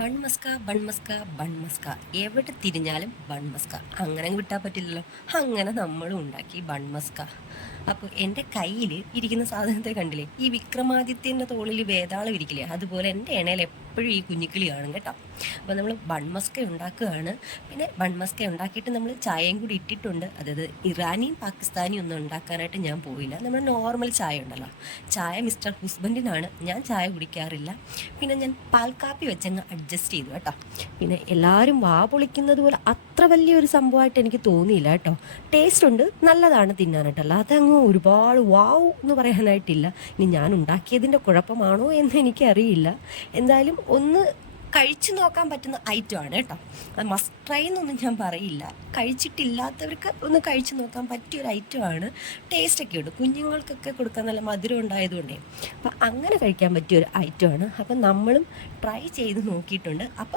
ബൺമസ്ക ബൺമസ്ക ബൺമസ്ക എവിടെ തിരിഞ്ഞാലും ബൺമസ്ക അങ്ങനെ വിട്ടാൽ പറ്റില്ലല്ലോ. അങ്ങനെ നമ്മളും ഉണ്ടാക്കി ബൺമസ്ക. അപ്പോൾ എൻ്റെ കയ്യിൽ ഇരിക്കുന്ന സാധനത്തെ കണ്ടില്ലേ, ഈ വിക്രമാദിത്യൻ്റെ തോളിൽ വേതാളം ഇരിക്കില്ലേ, അതുപോലെ എൻ്റെ ഇണയിൽ എപ്പോഴും ഈ കുഞ്ഞിക്കിളി കാണും കേട്ടോ. അപ്പോൾ നമ്മൾ ബൺമസ്ക ഉണ്ടാക്കുകയാണ്. പിന്നെ ബൺമസ്ക ഉണ്ടാക്കിയിട്ട് നമ്മൾ ചായയും കൂടി ഇട്ടിട്ടുണ്ട്. അതായത് ഇറാനിയും പാകിസ്ഥാനിയും ഒന്നും ഉണ്ടാക്കാനായിട്ട് ഞാൻ പോയില്ല. നമ്മൾ നോർമൽ ചായ ഉണ്ടല്ലോ, ചായ മിസ്റ്റർ ഹസ്ബൻഡിനാണ്, ഞാൻ ചായ കുടിക്കാറില്ല. പിന്നെ ഞാൻ പാൽ കാപ്പി വെച്ചങ്ങ് അഡ്ജസ്റ്റ് ചെയ്തു കേട്ടോ. പിന്നെ എല്ലാവരും വാ പൊളിക്കുന്നത് പോലെ അത്ര വലിയൊരു സംഭവമായിട്ട് എനിക്ക് തോന്നിയില്ല കേട്ടോ. ടേസ്റ്റ് ഉണ്ട്, നല്ലതാണ് തിന്നാനായിട്ടല്ല, അതങ്ങ് ഒരുപാട് വാവ് എന്ന് പറയാനായിട്ടില്ല. ഇനി ഞാൻ ഉണ്ടാക്കിയതിൻ്റെ കുഴപ്പമാണോ എന്ന് എനിക്കറിയില്ല. എന്തായാലും ഒന്ന് കഴിച്ചു നോക്കാൻ പറ്റുന്ന ഐറ്റമാണ് കേട്ടോ. അത് മസ്റ്റ് ട്രൈ എന്നൊന്നും ഞാൻ പറയില്ല. കഴിച്ചിട്ടില്ലാത്തവർക്ക് ഒന്ന് കഴിച്ചു നോക്കാൻ പറ്റിയൊരു ഐറ്റമാണ്. ടേസ്റ്റൊക്കെ ഉണ്ട്, കുഞ്ഞുങ്ങൾക്കൊക്കെ കൊടുക്കാൻ നല്ല മധുരം ഉണ്ടായതുകൊണ്ടേ. അപ്പം അങ്ങനെ കഴിക്കാൻ പറ്റിയൊരു ഐറ്റമാണ്. അപ്പം നമ്മളും ട്രൈ ചെയ്ത് നോക്കിയിട്ടുണ്ട്. അപ്പം